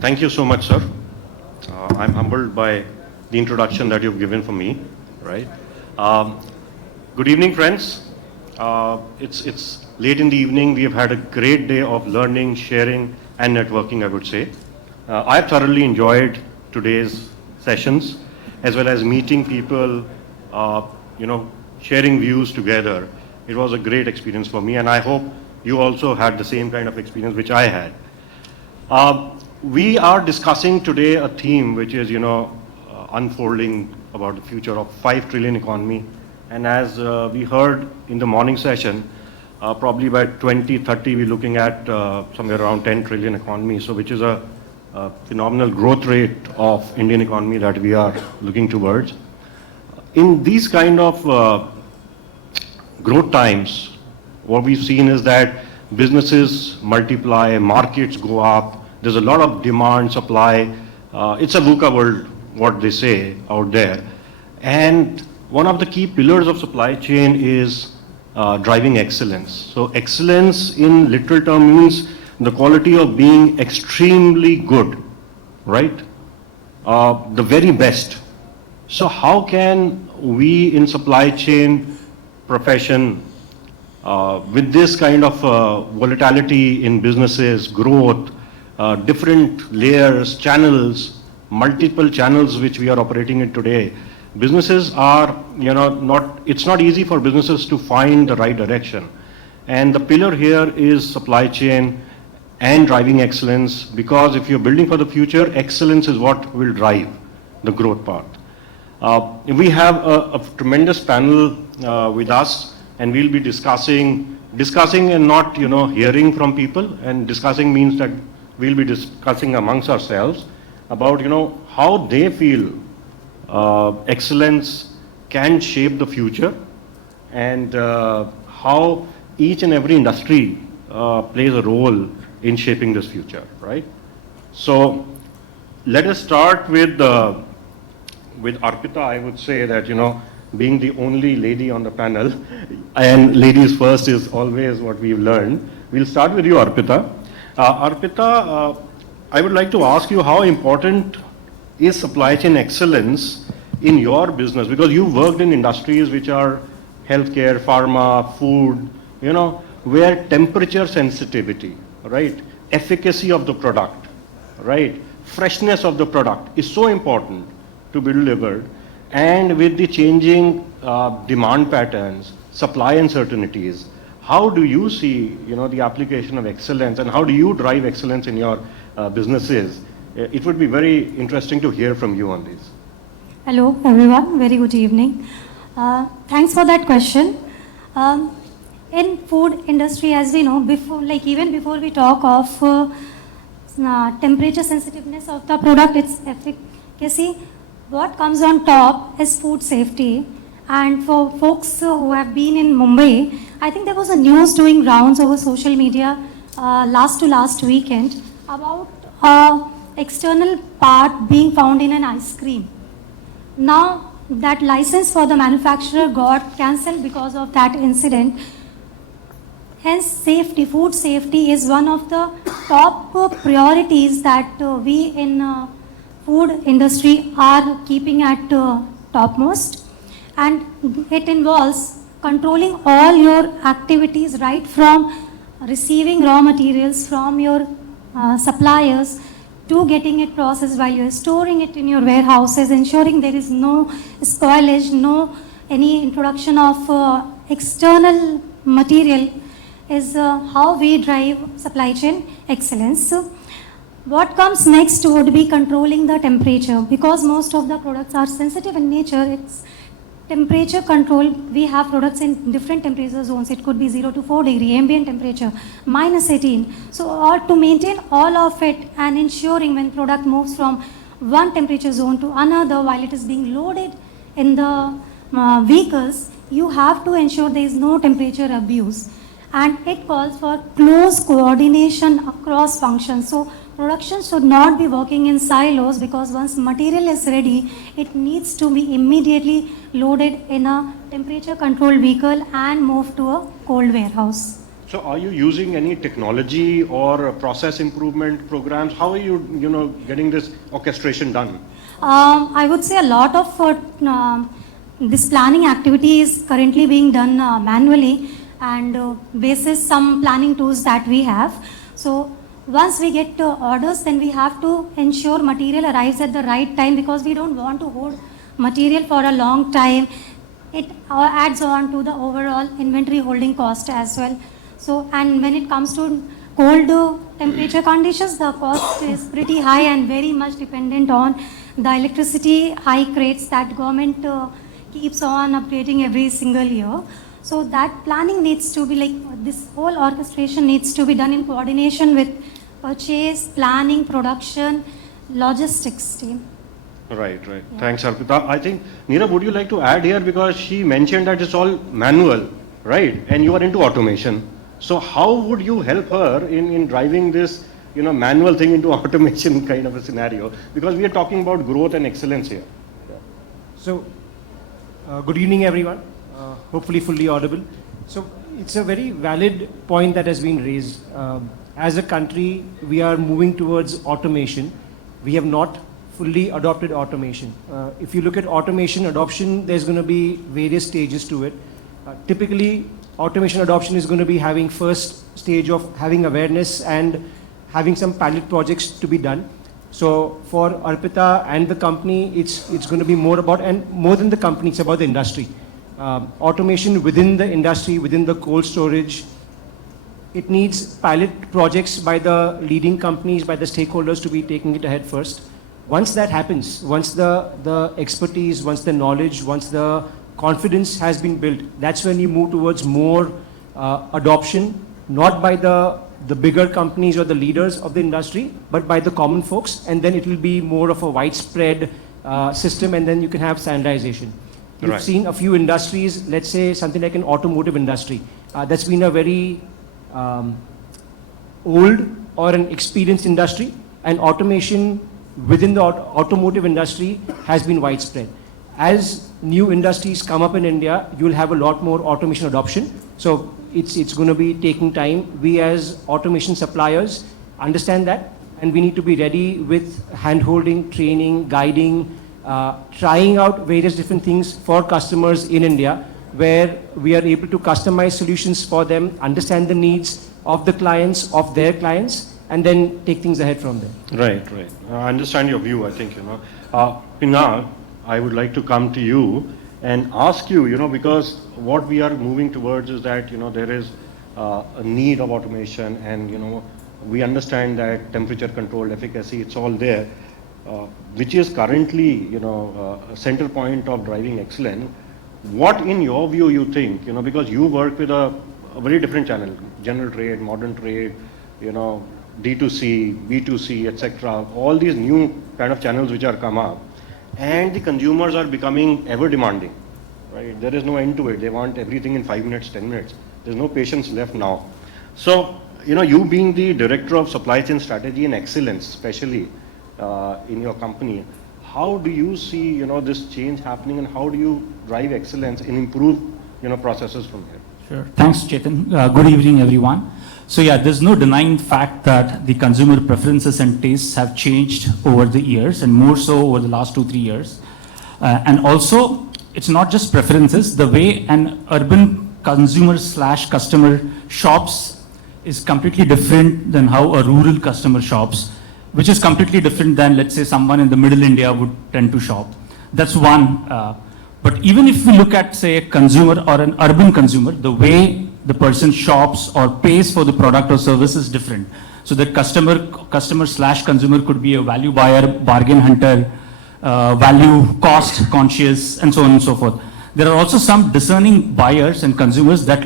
Thank you so much, sir. I'm humbled by the introduction that you've given for me, right? Good evening, friends. It's late in the evening. We have had a great day of learning, sharing, and networking, I would say. I've thoroughly enjoyed today's sessions, as well as meeting people, sharing views together. It was a great experience for me, and I hope you also had the same kind of experience which I had. We are discussing today a theme which is, unfolding about the future of 5 trillion economy. And as we heard in the morning session, probably by 2030 we're looking at somewhere around 10 trillion economy, so which is a phenomenal growth rate of Indian economy that we are looking towards. In these kind of growth times, what we've seen is that businesses multiply, markets go up, there's a lot of demand, supply. It's a VUCA world, what they say out there. And one of the key pillars of supply chain is driving excellence. So excellence in literal term means the quality of being extremely good, right? The very best. So how can we in supply chain profession, with this kind of volatility in businesses, growth, different layers, channels, multiple channels which we are operating in today, businesses are, it's not easy for businesses to find the right direction. And the pillar here is supply chain and driving excellence, because if you're building for the future, excellence is what will drive the growth path. We have a tremendous panel with us, and we'll be discussing and not, hearing from people. And discussing means that we'll be discussing amongst ourselves about, how they feel excellence can shape the future, and how each and every industry plays a role in shaping this future, right? So let us start with Arpita. I would say that, being the only lady on the panel, and ladies first is always what we've learned. We'll start with you, Arpita. Arpita, I would like to ask you, how important is supply chain excellence in your business? Because you worked in industries which are healthcare, pharma, food, where temperature sensitivity, right, efficacy of the product, right, freshness of the product is so important to be delivered. And with the changing demand patterns, supply uncertainties, how do you see, the application of excellence, and how do you drive excellence in your businesses? It would be very interesting to hear from you on this. Hello, everyone. Very good evening. Thanks for that question. In food industry, as we know, even before we talk of temperature sensitiveness of the product, its efficacy, what comes on top is food safety. And for folks who have been in Mumbai, I think there was a news doing rounds over social media last weekend about external part being found in an ice cream. Now that license for the manufacturer got cancelled because of that incident. Hence safety, food safety is one of the top priorities that we in food industry are keeping at topmost. And it involves controlling all your activities, right from receiving raw materials from your suppliers to getting it processed while you're storing it in your warehouses, ensuring there is no spoilage, no any introduction of external material is how we drive supply chain excellence. What comes next would be controlling the temperature, because most of the products are sensitive in nature. It's temperature control. We have products in different temperature zones. It could be 0 to 4 degree ambient temperature, -18. So to maintain all of it and ensuring when product moves from one temperature zone to another while it is being loaded in the vehicles, you have to ensure there is no temperature abuse. And it calls for close coordination across functions. So production should not be working in silos, because once material is ready, it needs to be immediately loaded in a temperature controlled vehicle and moved to a cold warehouse. So are you using any technology or process improvement programs? How are you, getting this orchestration done? I would say a lot of this planning activity is currently being done manually and basis some planning tools that we have. So once we get orders, then we have to ensure material arrives at the right time because we don't want to hold material for a long time. It adds on to the overall inventory holding cost as well. So, and when it comes to cold temperature conditions, the cost is pretty high and very much dependent on the electricity hike rates that government keeps on updating every single year. So that planning needs to be like, this whole orchestration needs to be done in coordination with purchase, planning, production, logistics team. Right. Yeah. Thanks, Arpita. I think, Nirav, would you like to add here, because she mentioned that it's all manual, right? And you are into automation. So how would you help her in driving this, manual thing into automation kind of a scenario? Because we are talking about growth and excellence here. So, good evening, everyone. Hopefully fully audible. So, it's a very valid point that has been raised. As a country, we are moving towards automation. We have not fully adopted automation. If you look at automation adoption, there's going to be various stages to it. Typically, automation adoption is going to be having first stage of having awareness and having some pilot projects to be done. So for Arpita and the company, it's going to be more about, and more than the company, it's about the industry. Automation within the industry, within the cold storage, it needs pilot projects by the leading companies, by the stakeholders to be taking it ahead first. Once that happens, once the expertise, once the knowledge, once the confidence has been built, that's when you move towards more adoption, not by the bigger companies or the leaders of the industry, but by the common folks, and then it will be more of a widespread system, and then you can have standardization. You've Right. seen a few industries, let's say something like an automotive industry, that's been a very old or an experienced industry, and automation within the automotive industry has been widespread. As new industries come up in India, you'll have a lot more automation adoption. So it's going to be taking time. We as automation suppliers understand that, and we need to be ready with hand-holding, training, guiding, trying out various different things for customers in India, where we are able to customize solutions for them, understand the needs of the clients, of their clients, and then take things ahead from there. Right. I understand your view, I think, Pinak, I would like to come to you and ask you, because what we are moving towards is that, there is a need of automation, and, we understand that temperature controlled efficacy, it's all there, which is currently, a center point of driving excellence. What, in your view, you think, because you work with a very different channel, general trade, modern trade, D2C, B2C, etc., all these new kind of channels which are come up, and the consumers are becoming ever demanding, right? There is no end to it. They want everything in 5 minutes, 10 minutes. There's no patience left now. So, you being the director of supply chain strategy and excellence, especially in your company, how do you see, this change happening, and how do you drive excellence and improve, processes from here? Sure. Thanks, Chetan. Good evening, everyone. So yeah, there's no denying fact that the consumer preferences and tastes have changed over the years, and more so over the last 2-3 years. And also, it's not just preferences. The way an urban consumer/customer shops is completely different than how a rural customer shops, which is completely different than, let's say, someone in the middle India would tend to shop. That's one. But even if we look at, say, a consumer or an urban consumer, the way the person shops or pays for the product or service is different. So the customer/consumer could be a value buyer, bargain hunter, value cost conscious, and so on and so forth. There are also some discerning buyers and consumers that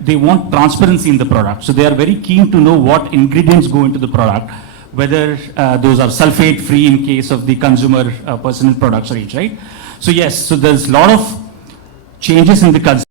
they want transparency in the product. So they are very keen to know what ingredients go into the product, whether those are sulfate free in case of the consumer personal products or each, right? So yes, so there's a lot of changes in the consumer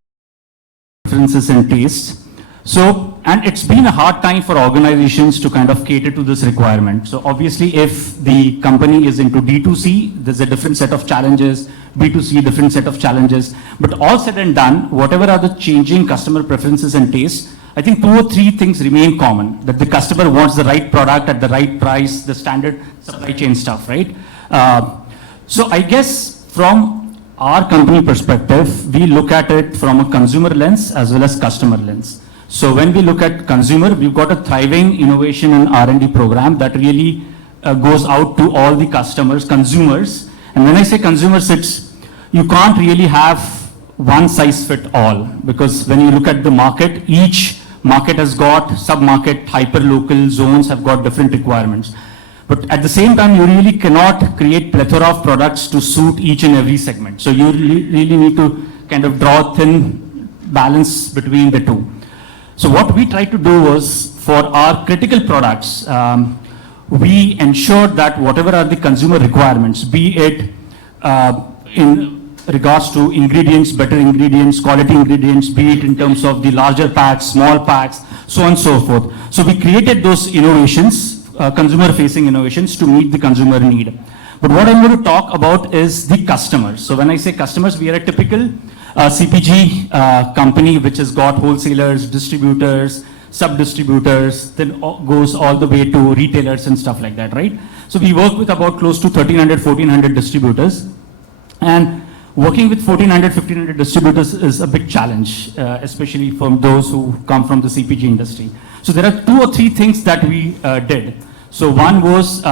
preferences and tastes. So, and it's been a hard time for organizations to kind of cater to this requirement. So obviously, if the company is into D2C, there's a different set of challenges, B2C, different set of challenges. But all said and done, whatever are the changing customer preferences and tastes, I think 2 or 3 things remain common, that the customer wants the right product at the right price, the standard supply chain stuff, right? So I guess from our company perspective, we look at it from a consumer lens as well as customer lens. So when we look at consumer, we've got a thriving innovation and R&D program that really goes out to all the customers, consumers. And when I say consumers, you can't really have one size fit all, because when you look at the market, each market has got sub-market, hyper-local zones have got different requirements. But at the same time, you really cannot create plethora of products to suit each and every segment. So you really need to kind of draw a thin balance between the two. So what we tried to do was, for our critical products, we ensured that whatever are the consumer requirements, be it in regards to ingredients, better ingredients, quality ingredients, be it in terms of the larger packs, small packs, so on and so forth. So we created those innovations, consumer-facing innovations, to meet the consumer need. But what I'm going to talk about is the customers. So when I say customers, we are a typical CPG company which has got wholesalers, distributors, sub-distributors, then goes all the way to retailers and stuff like that, right? So we work with about close to 1,300, 1,400 distributors. And working with 1,400, 1,500 distributors is a big challenge, especially for those who come from the CPG industry. So there are 2 or 3 things that we did. So one was,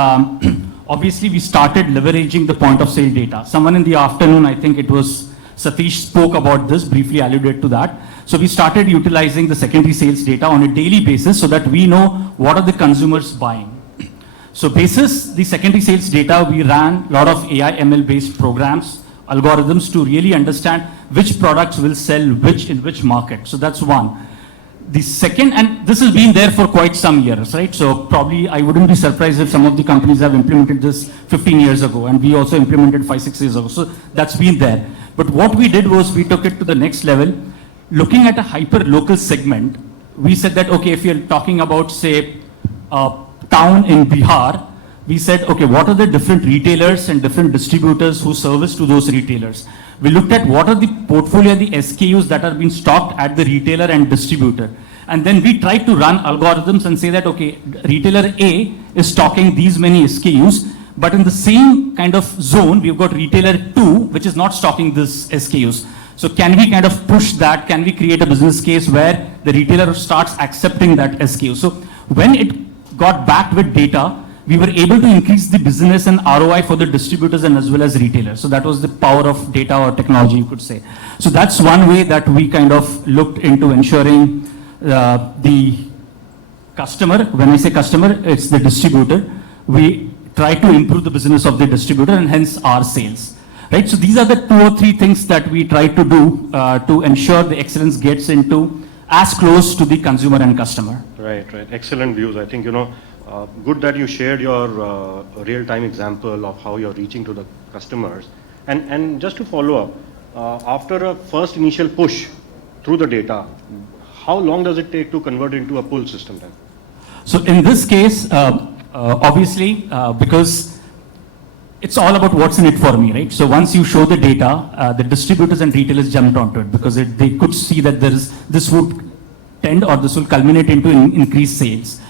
obviously we started leveraging the point of sale data. Someone in the afternoon, I think it was Satish, spoke about this, briefly alluded to that. So we started utilizing the secondary sales data on a daily basis so that we know what are the consumers buying. So basis the secondary sales data, we ran a lot of AI ML based programs, algorithms to really understand which products will sell in which market. So that's one. The second, and this has been there for quite some years, right? So probably I wouldn't be surprised if some of the companies have implemented this 15 years ago, and we also implemented 5-6 years ago. So that's been there. But what we did was we took it to the next level. Looking at a hyper-local segment, we said that, okay, if you're talking about, say, a town in Bihar, we said, okay, what are the different retailers and different distributors who service to those retailers? We looked at what are the portfolio, the SKUs that are being stocked at the retailer and distributor. And then we tried to run algorithms and say that, okay, retailer A is stocking these many SKUs, but in the same kind of zone, we've got retailer 2, which is not stocking this SKUs. So can we kind of push that? Can we create a business case where the retailer starts accepting that SKU? So when it got backed with data, we were able to increase the business and ROI for the distributors and as well as retailers. So that was the power of data or technology, you could say. So that's one way that we kind of looked into ensuring the customer, when I say customer, it's the distributor. We try to improve the business of the distributor and hence our sales. Right? So these are the 2 or 3 things that we try to do to ensure the excellence gets into as close to the consumer and customer. Right. Excellent views. I think, good that you shared your real-time example of how you're reaching to the customers. And just to follow up, after a first initial push through the data, how long does it take to convert into a pull system then? So in this case, obviously, because it's all about what's in it for me, right? So once you show the data, the distributors and retailers jumped onto it because they could see that this would tend or this will culminate into increased sales.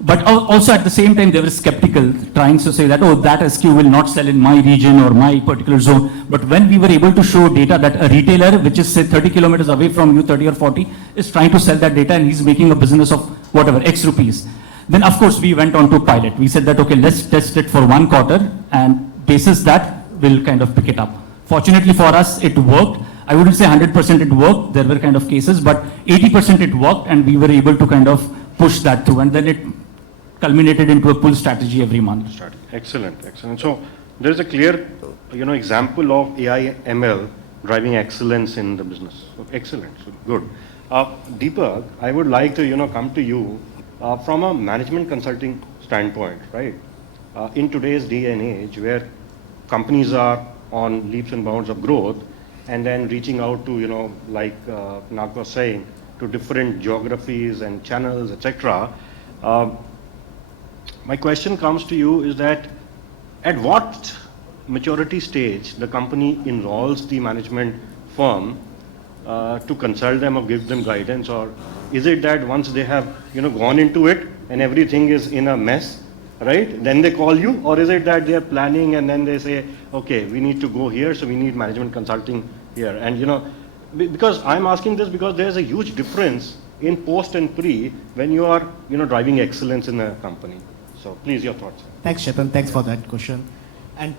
But also at the same time, they were skeptical, trying to say that, oh, that SKU will not sell in my region or my particular zone. But when we were able to show data that a retailer, which is say 30 kilometers away from you, 30 or 40, is trying to sell that data and he's making a business of whatever, X rupees. Then of course we went on to pilot. We said that, okay, let's test it for 1 quarter and basis that we'll kind of pick it up. Fortunately for us, it worked. I wouldn't say 100% it worked. There were kind of cases, but 80% it worked and we were able to kind of push that through. And then it culminated into a pull strategy every month. Excellent. So there's a clear, example of AI ML driving excellence in the business. So, excellent. So, good. Deepak, I would like to, come to you from a management consulting standpoint, right? In today's day and age where companies are on leaps and bounds of growth and then reaching out to, like Pinak was saying, to different geographies and channels, etc. My question comes to you is that at what maturity stage the company involves the management firm to consult them or give them guidance, or is it that once they have, gone into it and everything is in a mess, right, then they call you? Or is it that they are planning and then they say, okay, we need to go here, so we need management consulting here? And, because I'm asking this because there's a huge difference in post and pre when you are, driving excellence in a company. So please, your thoughts. Thanks, Chetan. Thanks for that question. And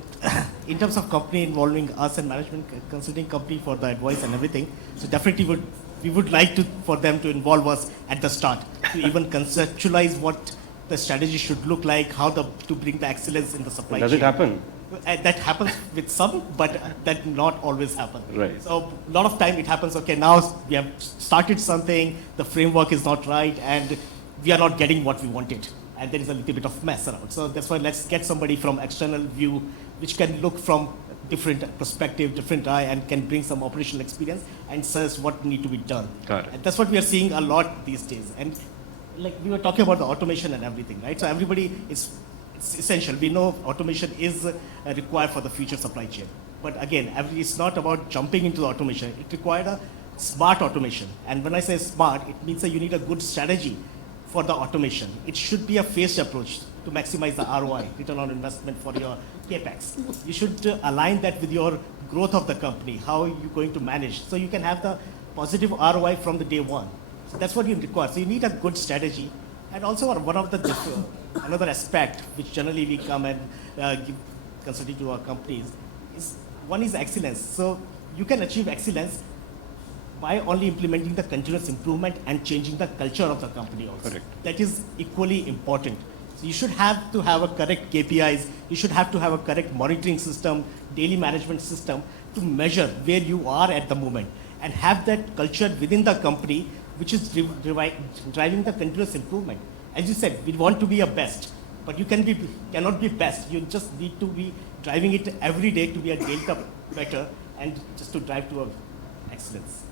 in terms of company involving us and management consulting company for the advice and everything, so definitely we would like for them to involve us at the start to even conceptualize what the strategy should look like, how to bring the excellence in the supply chain. Does it happen? That happens with some, but that not always happen. Right. So a lot of time it happens, okay, now we have started something, the framework is not right, and we are not getting what we wanted. And there is a little bit of mess around. So that's why let's get somebody from external view, which can look from different perspective, different eye, and can bring some operational experience and says what need to be done. Got it. And that's what we are seeing a lot these days. And like we were talking about the automation and everything, right? So everybody it's essential. We know automation is required for the future supply chain. But again, it's not about jumping into the automation. It required a smart automation. And when I say smart, it means that you need a good strategy for the automation. It should be a phased approach to maximize the ROI, return on investment for your capex. You should align that with your growth of the company, how you're going to manage. So you can have the positive ROI from the day one. So that's what you require. So you need a good strategy. And also one of the another aspect which generally we come and give consulting to our companies is one is excellence. So you can achieve excellence by only implementing the continuous improvement and changing the culture of the company also. Correct. That is equally important. So you should have to have a correct KPIs, you should have to have a correct monitoring system, daily management system to measure where you are at the moment and have that culture within the company which is driving the continuous improvement. As you said, we want to be a best, but you cannot be best. You just need to be driving it every day to be a delta better and just to drive to excellence.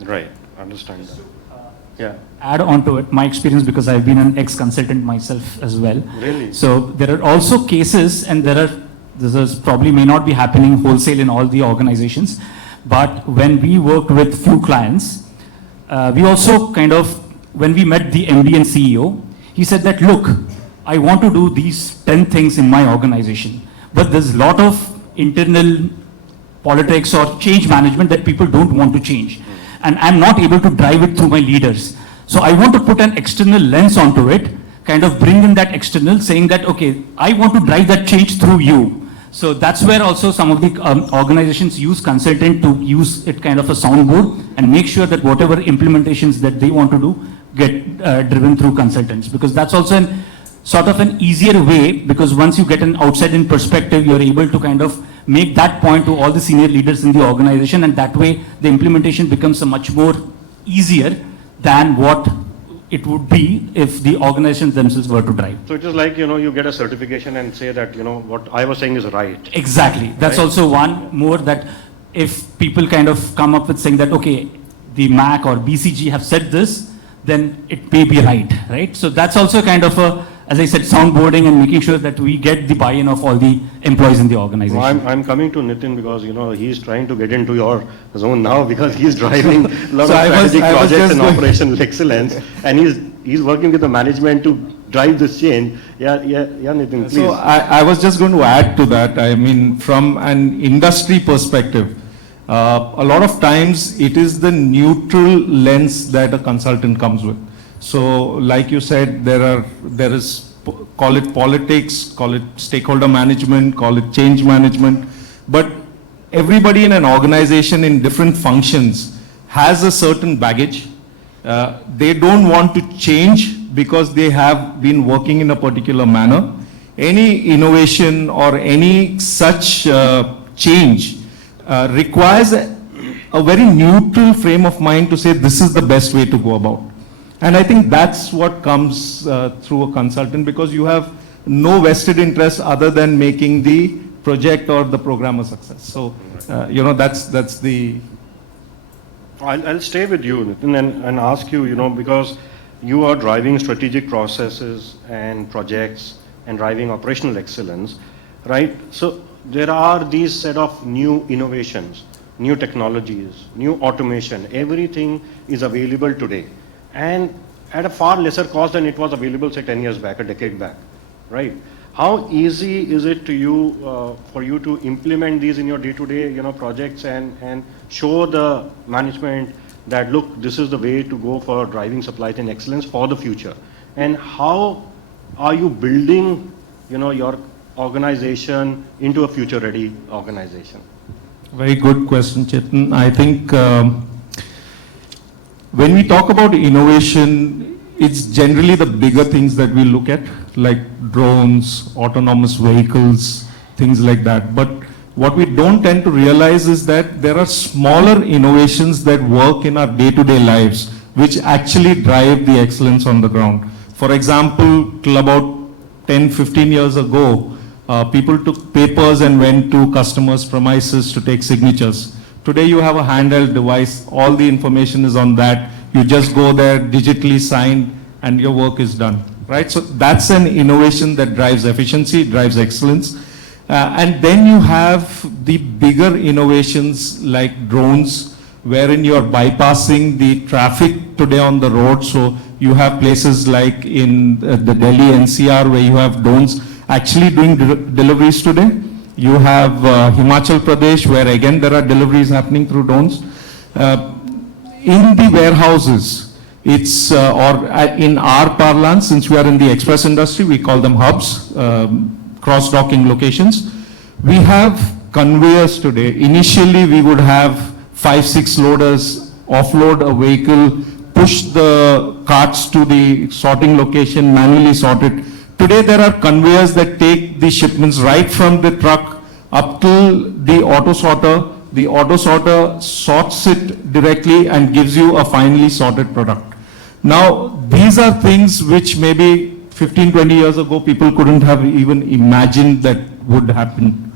Right, understand that. Yeah. Add on to it, my experience, because I've been an ex-consultant myself as well. Really? So there are also cases, and this is probably may not be happening wholesale in all the organizations, but when we worked with few clients, we also when we met the MD and CEO, he said that, look, I want to do these 10 things in my organization, but there's a lot of internal politics or change management that people don't want to change. And I'm not able to drive it through my leaders. So I want to put an external lens onto it, bring in that external, saying that, okay, I want to drive that change through you. So that's where also some of the organizations use consultant to use it a soundboard and make sure that whatever implementations that they want to do get driven through consultants. Because that's also an easier way, because once you get an outside-in perspective, you're able to make that point to all the senior leaders in the organization, and that way the implementation becomes a much more easier than what it would be if the organizations themselves were to drive. So it is like, you get a certification and say that, what I was saying is right. Exactly. That's right? Also one more that if people come up with saying that, okay, the MAC or BCG have said this, then it may be right? So that's also as I said, soundboarding and making sure that we get the buy-in of all the employees in the organization. Well, I'm coming to Nitin because, he's trying to get into your zone now because he's driving a lot of strategic projects and operational excellence, and he's working with the management to drive this change. Yeah, Nitin, please. So I was just going to add to that. I mean, from an industry perspective, a lot of times it is the neutral lens that a consultant comes with. So, like you said, there is, call it politics, call it stakeholder management, call it change management, but everybody in an organization in different functions has a certain baggage. They don't want to change because they have been working in a particular manner. Any innovation or any such change requires a very neutral frame of mind to say this is the best way to go about. And I think that's what comes through a consultant, because you have no vested interest other than making the project or the program a success. So, that's the... I'll stay with you, Nitin, and ask you, because you are driving strategic processes and projects and driving operational excellence, right? So there are these set of new innovations, new technologies, new automation. Everything is available today. and at a far lesser cost than it was available, say, 10 years back, a decade back, right? How easy is it to you, for you to implement these in your day-to-day, projects and show the management that, look, this is the way to go for driving supply chain excellence for the future? And how are you building, your organization into a future-ready organization? Very good question, Chetan. I think when we talk about innovation, it's generally the bigger things that we look at, like drones, autonomous vehicles, things like that. But what we don't tend to realize is that there are smaller innovations that work in our day-to-day lives, which actually drive the excellence on the ground. For example, till about 10, 15 years ago, people took papers and went to customers' premises to take signatures. Today you have a handheld device, all the information is on that. You just go there, digitally sign, and your work is done, right? So that's an innovation that drives efficiency, drives excellence. And then you have the bigger innovations like drones, wherein you are bypassing the traffic today on the road. So you have places like in the Delhi NCR where you have drones actually doing deliveries today. You have Himachal Pradesh where again there are deliveries happening through drones. In the warehouses, it's, or in our parlance, since we are in the express industry, we call them hubs, cross-docking locations. We have conveyors today. Initially, we would have 5, 6 loaders offload a vehicle, push the carts to the sorting location, manually sort it. Today, there are conveyors that take the shipments right from the truck up to the auto sorter. The auto sorter sorts it directly and gives you a finely sorted product. Now, these are things which maybe 15, 20 years ago, people couldn't have even imagined that would happen.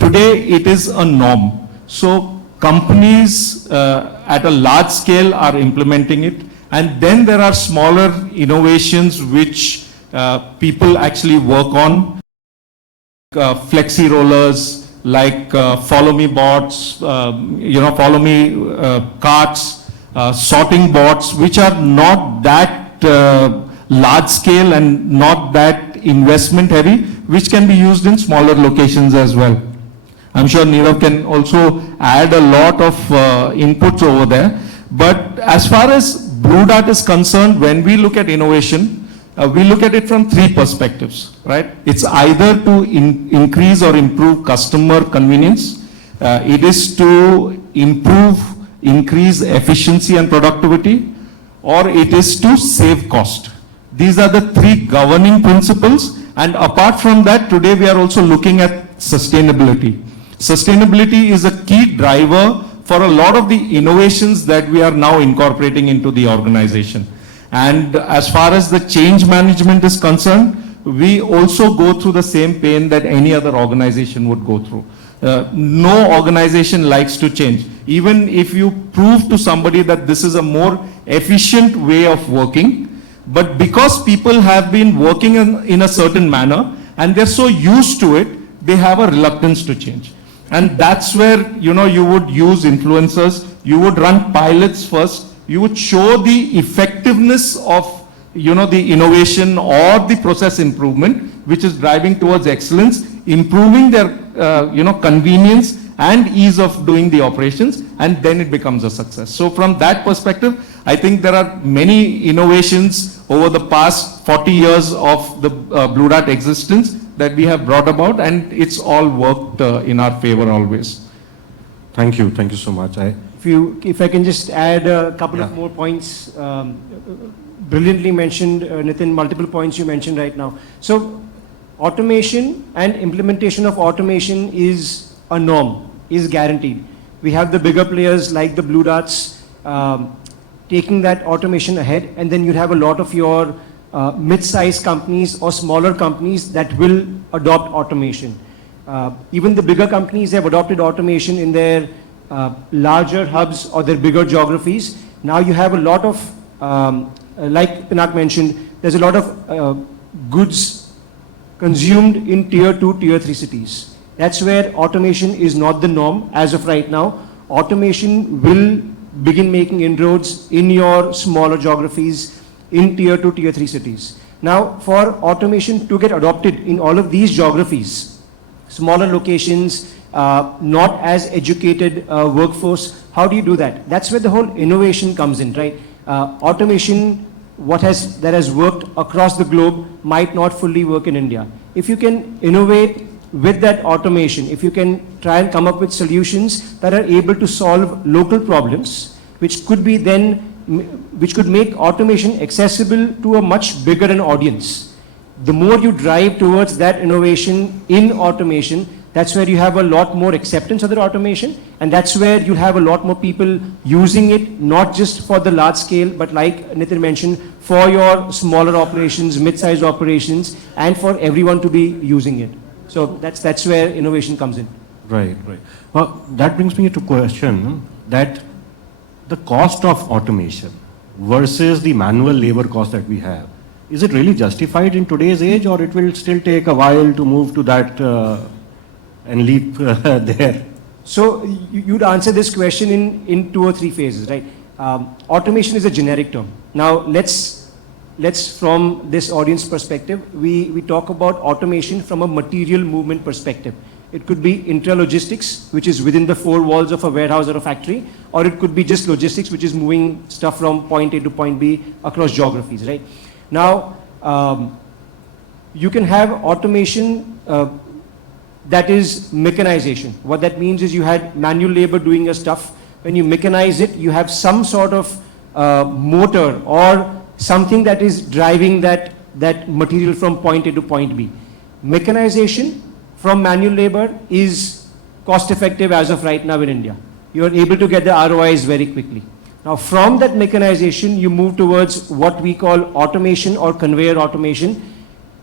Today, it is a norm. So, companies at a large scale are implementing it. And then there are smaller innovations which people actually work on, flexi rollers, like follow me bots, follow me carts, sorting bots, which are not that large scale and not that investment heavy, which can be used in smaller locations as well. I'm sure Nirav can also add a lot of inputs over there. But as far as Blue Dart is concerned, when we look at innovation, we look at it from 3 perspectives, right? It's either to increase or improve customer convenience. It is to increase efficiency and productivity, or it is to save cost. These are the 3 governing principles. And apart from that, today we are also looking at sustainability. Sustainability is a key driver for a lot of the innovations that we are now incorporating into the organization. And as far as the change management is concerned, we also go through the same pain that any other organization would go through. No organization likes to change. Even if you prove to somebody that this is a more efficient way of working, but because people have been working in a certain manner and they're so used to it, they have a reluctance to change. And that's where, you would use influencers, you would run pilots first, you would show the effectiveness of, the innovation or the process improvement, which is driving towards excellence, improving their, convenience and ease of doing the operations, and then it becomes a success. So from that perspective, I think there are many innovations over the past 40 years of the Blue Dart existence that we have brought about, and it's all worked in our favor always. Thank you so much. If I can just add a couple of more points, brilliantly mentioned, Nitin, multiple points you mentioned right now. So automation and implementation of automation is a norm, is guaranteed. We have the bigger players like the Blue Darts taking that automation ahead, and then you have a lot of your mid-sized companies or smaller companies that will adopt automation. Even the bigger companies have adopted automation in their larger hubs or their bigger geographies. Now you have a lot of, like Pinak mentioned, there's a lot of goods consumed in tier 2, tier 3 cities. That's where automation is not the norm as of right now. Automation will begin making inroads in your smaller geographies, in tier 2, tier 3 cities. Now, for automation to get adopted in all of these geographies, smaller locations, not as educated workforce, how do you do that? That's where the whole innovation comes in, right? Automation, that has worked across the globe might not fully work in India. If you can innovate with that automation, if you can try and come up with solutions that are able to solve local problems, which could make automation accessible to a much bigger an audience. The more you drive towards that innovation in automation, that's where you have a lot more acceptance of the automation, and that's where you have a lot more people using it, not just for the large scale, but like Nitin mentioned, for your smaller operations, mid-sized operations, and for everyone to be using it. So that's where innovation comes in. Right. Well, that brings me to question that the cost of automation versus the manual labor cost that we have, is it really justified in today's age, or it will still take a while to move to that and leap there? So you'd answer this question in 2 or 3 phases, right? Automation is a generic term. Now let's from this audience perspective, we talk about automation from a material movement perspective. It could be intralogistics, which is within the 4 walls of a warehouse or a factory, or it could be just logistics, which is moving stuff from point A to point B across geographies, right? Now, you can have automation that is mechanization. What that means is you had manual labor doing your stuff. When you mechanize it, you have some sort of motor or something that is driving that material from point A to point B. Mechanization from manual labor is cost effective as of right now in India. You are able to get the ROIs very quickly. Now from that mechanization, you move towards what we call automation or conveyor automation.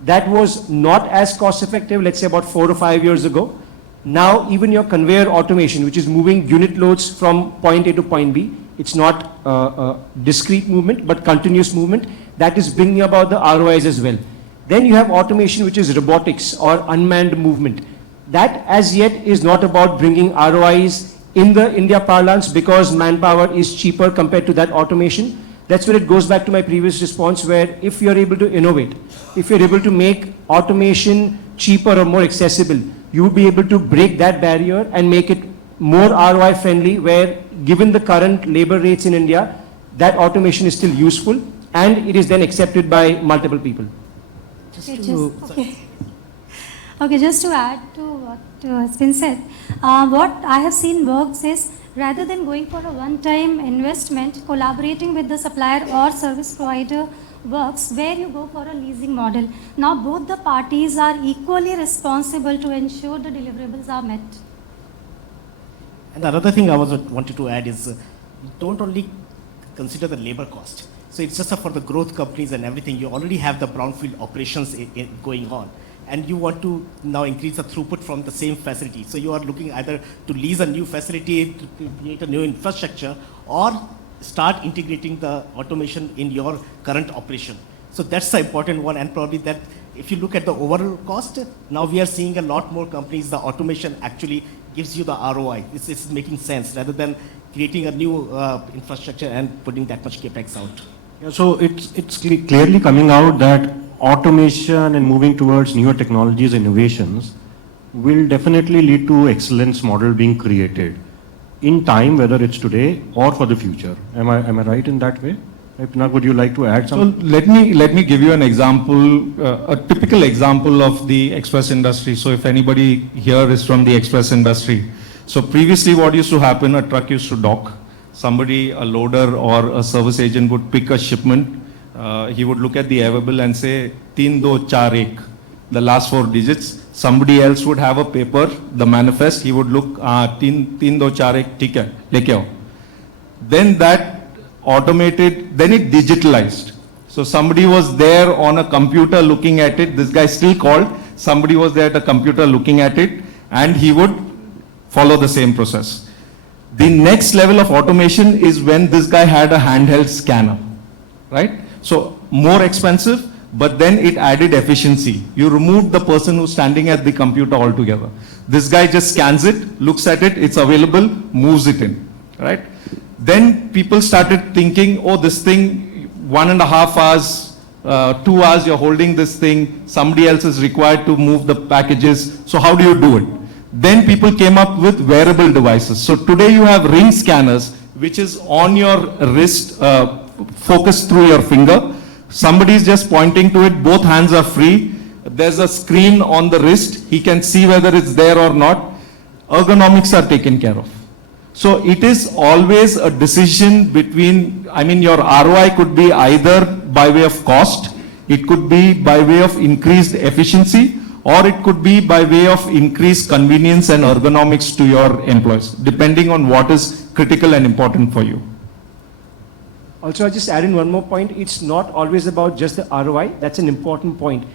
That was not as cost effective, let's say about 4 or 5 years ago. Now even your conveyor automation, which is moving unit loads from point A to point B, it's not a discrete movement, but continuous movement, that is bringing about the ROIs as well. Then you have automation, which is robotics or unmanned movement. That as yet is not about bringing ROIs in the India parlance because manpower is cheaper compared to that automation. That's where it goes back to my previous response, where if you're able to innovate, if you're able to make automation cheaper or more accessible, you would be able to break that barrier and make it more ROI friendly, where given the current labor rates in India, that automation is still useful and it is then accepted by multiple people. Okay, just to add to what has been said, what I have seen works is rather than going for a one-time investment, collaborating with the supplier or service provider works where you go for a leasing model. Now both the parties are equally responsible to ensure the deliverables are met. And another thing I wanted to add is don't only consider the labor cost. So it's just for the growth companies and everything. You already have the brownfield operations going on, and you want to now increase the throughput from the same facility. So you are looking either to lease a new facility, to create a new infrastructure, or start integrating the automation in your current operation. So that's the important one, and probably that if you look at the overall cost, now we are seeing a lot more companies, the automation actually gives you the ROI. It's making sense rather than creating a new infrastructure and putting that much capex out. Yeah, so it's clearly coming out that automation and moving towards newer technologies, innovations will definitely lead to excellence model being created in time, whether it's today or for the future. Am I right in that way? Pinak, would you like to add something? So let me give you an example, a typical example of the express industry. So if anybody here is from the express industry, so previously what used to happen, a truck used to dock. Somebody, a loader or a service agent would pick a shipment. He would look at the available and say, 3, 2, 4, 1, the last 4 digits. Somebody else would have a paper, the manifest. He would look, 3, 2, 4, 1, theek hai, leke aao. Then that automated, then it digitalized. So somebody was there on a computer looking at it. This guy still called. Somebody was there at a computer looking at it, and he would follow the same process. The next level of automation is when this guy had a handheld scanner, right? So more expensive, but then it added efficiency. You removed the person who's standing at the computer altogether. This guy just scans it, looks at it, it's available, moves it in, right? Then people started thinking, oh, this thing, 1.5 hours, 2 hours, you're holding this thing, somebody else is required to move the packages, so how do you do it? Then people came up with wearable devices. So today you have ring scanners, which is on your wrist, focused through your finger. Somebody is just pointing to it, both hands are free. There's a screen on the wrist, he can see whether it's there or not. Ergonomics are taken care of. So it is always a decision between, I mean, your ROI could be either by way of cost, it could be by way of increased efficiency, or it could be by way of increased convenience and ergonomics to your employees, depending on what is critical and important for you. Also, I'll just add in one more point. It's not always about just the ROI. That's an important point.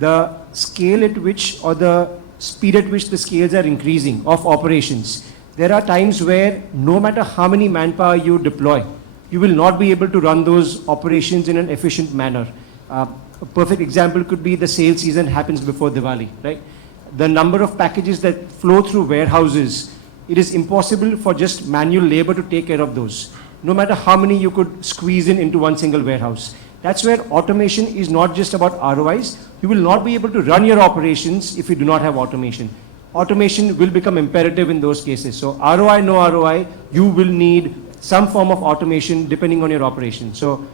The scale at which, or the speed at which the scales are increasing of operations. There are times where no matter how many manpower you deploy, you will not be able to run those operations in an efficient manner. A perfect example could be the sales season happens before Diwali, right? The number of packages that flow through warehouses, it is impossible for just manual labor to take care of those. No matter how many you could squeeze in into one single warehouse. That's where automation is not just about ROIs. You will not be able to run your operations if you do not have automation. Automation will become imperative in those cases. So ROI, no ROI, you will need some form of automation depending on your operation. So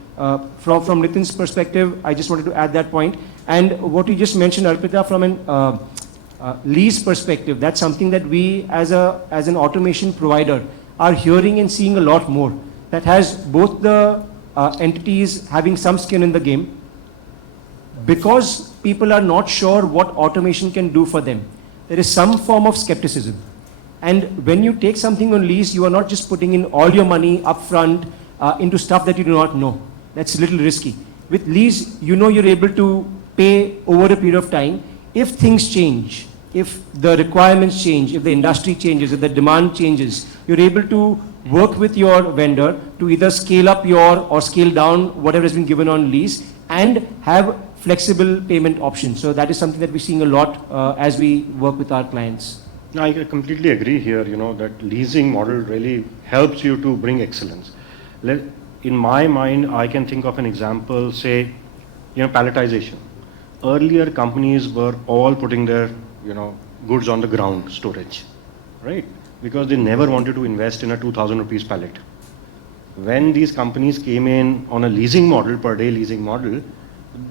from Nitin's perspective, I just wanted to add that point. And what you just mentioned, Arpita, from an lease perspective, that's something that we as an automation provider are hearing and seeing a lot more. That has both the entities having some skin in the game, because people are not sure what automation can do for them. There is some form of skepticism. And when you take something on lease, you are not just putting in all your money upfront into stuff that you do not know. That's a little risky. With lease, you know you're able to pay over a period of time. If things change, if the requirements change, if the industry changes, if the demand changes, you're able to work with your vendor to either scale up or scale down whatever has been given on lease and have flexible payment options. So that is something that we're seeing a lot as we work with our clients. I completely agree here, that leasing model really helps you to bring excellence. In my mind, I can think of an example, say, palletization. Earlier, companies were all putting their, goods on the ground storage, right? Because they never wanted to invest in a 2,000 rupees pallet. When these companies came in on a leasing model, per day leasing model,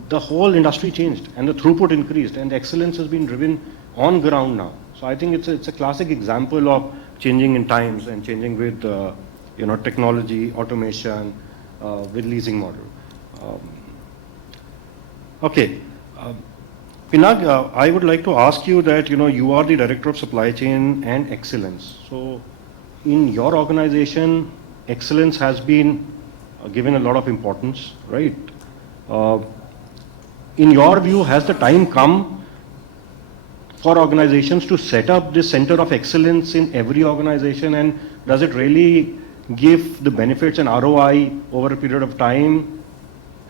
the whole industry changed and the throughput increased and the excellence has been driven on ground now. So I think it's a classic example of changing in times and changing with technology, automation, with leasing model. Pinak, I would like to ask you that you are the Director of Supply Chain and Excellence. So in your organization, excellence has been given a lot of importance, right? In your view, has the time come for organizations to set up this center of excellence in every organization, and does it really give the benefits and ROI over a period of time?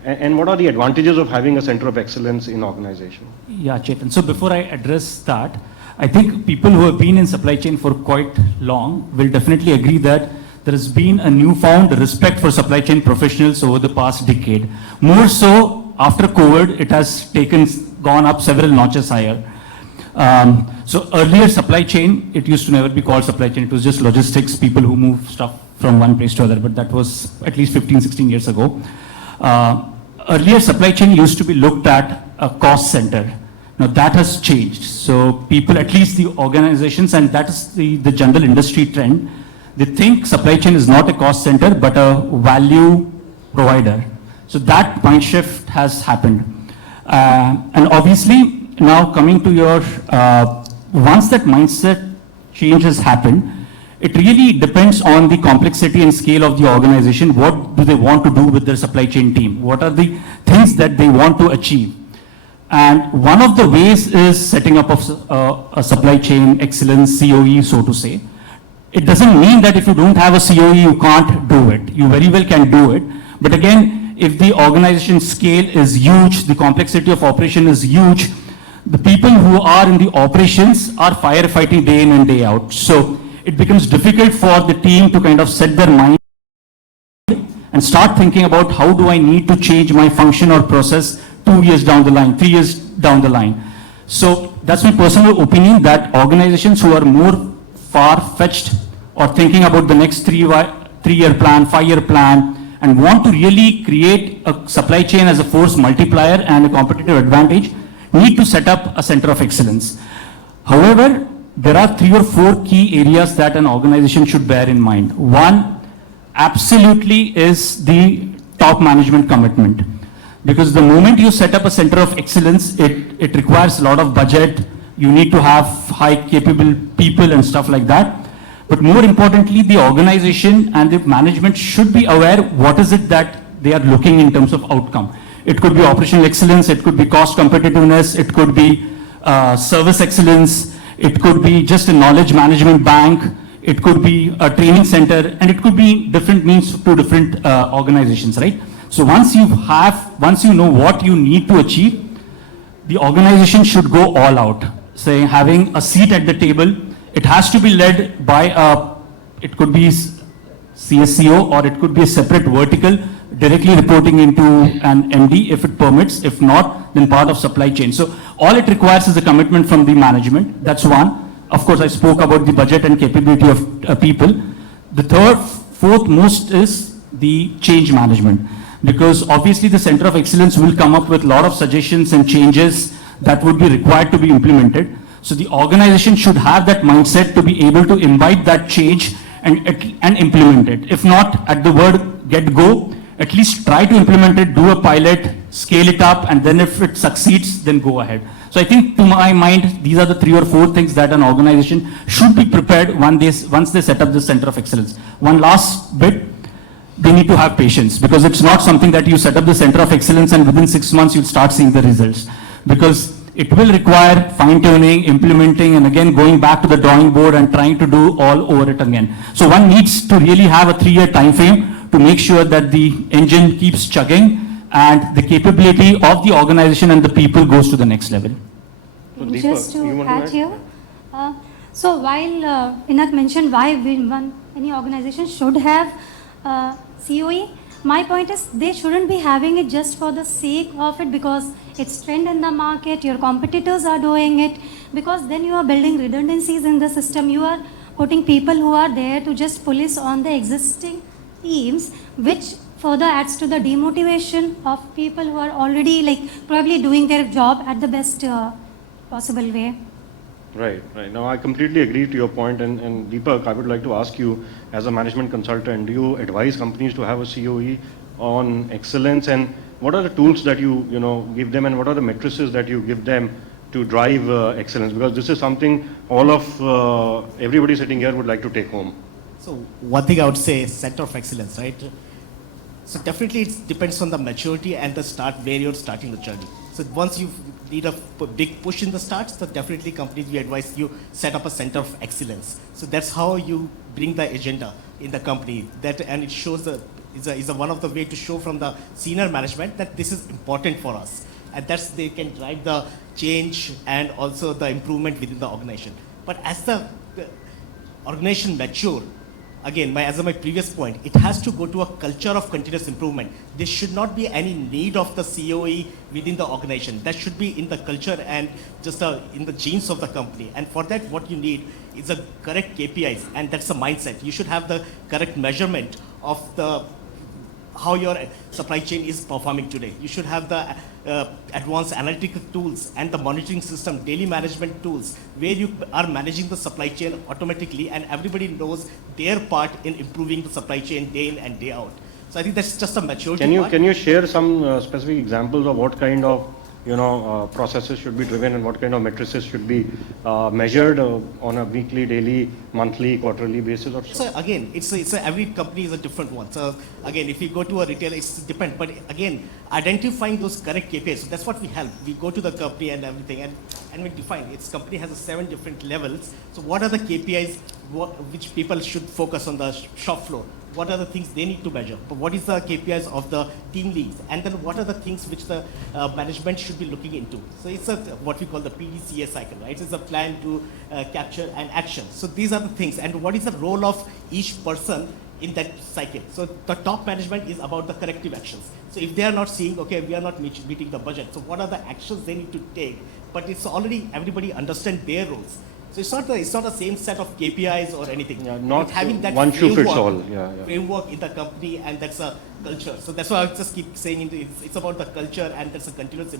And what are the advantages of having a center of excellence in organization? Yeah, Chetan. So before I address that, I think people who have been in supply chain for quite long will definitely agree that there has been a newfound respect for supply chain professionals over the past decade. More so after COVID, it has gone up several notches higher. So earlier supply chain, it used to never be called supply chain. It was just logistics, people who move stuff from one place to other, but that was at least 15, 16 years ago. Earlier supply chain used to be looked at a cost center. Now that has changed. So people, at least the organizations, and that is the general industry trend, they think supply chain is not a cost center, but a value provider. So that mind shift has happened. And obviously, now coming to your, once that mindset change has happened, it really depends on the complexity and scale of the organization. What do they want to do with their supply chain team? What are the things that they want to achieve? And one of the ways is setting up a supply chain excellence, COE, so to say. It doesn't mean that if you don't have a COE, you can't do it. You very well can do it. But again, if the organization scale is huge, the complexity of operation is huge, the people who are in the operations are firefighting day in and day out. So it becomes difficult for the team to kind of set their mind and start thinking about how do I need to change my function or process 2 years down the line, 3 years down the line. So that's my personal opinion that organizations who are more far-fetched or thinking about the next 3-year plan, 5-year plan, and want to really create a supply chain as a force multiplier and a competitive advantage, need to set up a center of excellence. However, there are 3 or 4 key areas that an organization should bear in mind. One, absolutely is the top management commitment. Because the moment you set up a center of excellence, it requires a lot of budget. You need to have high capable people and stuff like that. But more importantly, the organization and the management should be aware what is it that they are looking in terms of outcome. It could be operational excellence, it could be cost competitiveness, it could be service excellence, it could be just a knowledge management bank, it could be a training center, and it could be different means to different organizations, right? So once you know what you need to achieve, the organization should go all out, say having a seat at the table. It has to be led by it could be CSCO or it could be a separate vertical directly reporting into an MD if it permits. If not, then part of supply chain. So all it requires is a commitment from the management. That's one. Of course, I spoke about the budget and capability of people. The fourth most is the change management. Because obviously the Center of Excellence will come up with a lot of suggestions and changes that would be required to be implemented. So the organization should have that mindset to be able to imbibe that change and implement it. If not, at the word get go, at least try to implement it, do a pilot, scale it up, and then if it succeeds, then go ahead. So I think to my mind, these are the 3 or 4 things that an organization should be prepared once they set up the Center of Excellence. One last bit, they need to have patience because it's not something that you set up the Center of Excellence and within 6 months you'll start seeing the results. Because it will require fine-tuning, implementing, and again going back to the drawing board and trying to do all over it again. So one needs to really have a 3-year time frame to make sure that the engine keeps chugging and the capability of the organization and the people goes to the next level. So Deepak, Just you to want to add add? here, so while Pinak mentioned why any organization should have COE, my point is they shouldn't be having it just for the sake of it because it's trend in the market, your competitors are doing it, because then you are building redundancies in the system. You are putting people who are there to just police on the existing teams, which further adds to the demotivation of people who are already probably doing their job at the best possible way. Right. Now, I completely agree to your point. And Deepak, I would like to ask you, as a management consultant, do you advise companies to have a COE on excellence? And what are the tools that you give them, and what are the matrices that you give them to drive excellence? Because this is something all of everybody sitting here would like to take home. So one thing I would say is Center of Excellence, right? So definitely it depends on the maturity and the start where you're starting the journey. So once you need a big push in the start, so definitely companies, we advise you set up a Center of Excellence. So that's how you bring the agenda in the company. And it shows is one of the way to show from the senior management that this is important for us. And that's they can drive the change and also the improvement within the organization. But as the organization mature, again, as my previous point, it has to go to a culture of continuous improvement. There should not be any need of the COE within the organization. That should be in the culture and just in the genes of the company. And for that, what you need is a correct KPIs, and that's a mindset. You should have the correct measurement of how your supply chain is performing today. You should have the advanced analytical tools and the monitoring system, daily management tools, where you are managing the supply chain automatically and everybody knows their part in improving the supply chain day in and day out. So I think that's just a maturity part. Can you share some specific examples of what kind of processes should be driven and what kind of matrices should be measured on a weekly, daily, monthly, quarterly basis or so? So again, every company is a different one. So again, if you go to a retailer, it's depend. But again, identifying those correct KPIs, so that's what we help. We go to the company and everything, and we define. Its company has 7 different levels. So what are the KPIs which people should focus on the shop floor? what are the things they need to measure, what is the KPIs of the team leads, and then what are the things which the management should be looking into. So it's what we call the PDCA cycle, right? It's a plan to capture and action. So these are the things, and what is the role of each person in that cycle. So the top management is about the corrective actions. So if they are not seeing, okay, we are not meeting the budget, so what are the actions they need to take? But it's already, everybody understand their roles. So it's not the same set of KPIs or anything. Yeah, not it's having that one shoe fits all. framework in the company, and that's a culture. So that's why I just keep saying it's about the culture, and that's a continuous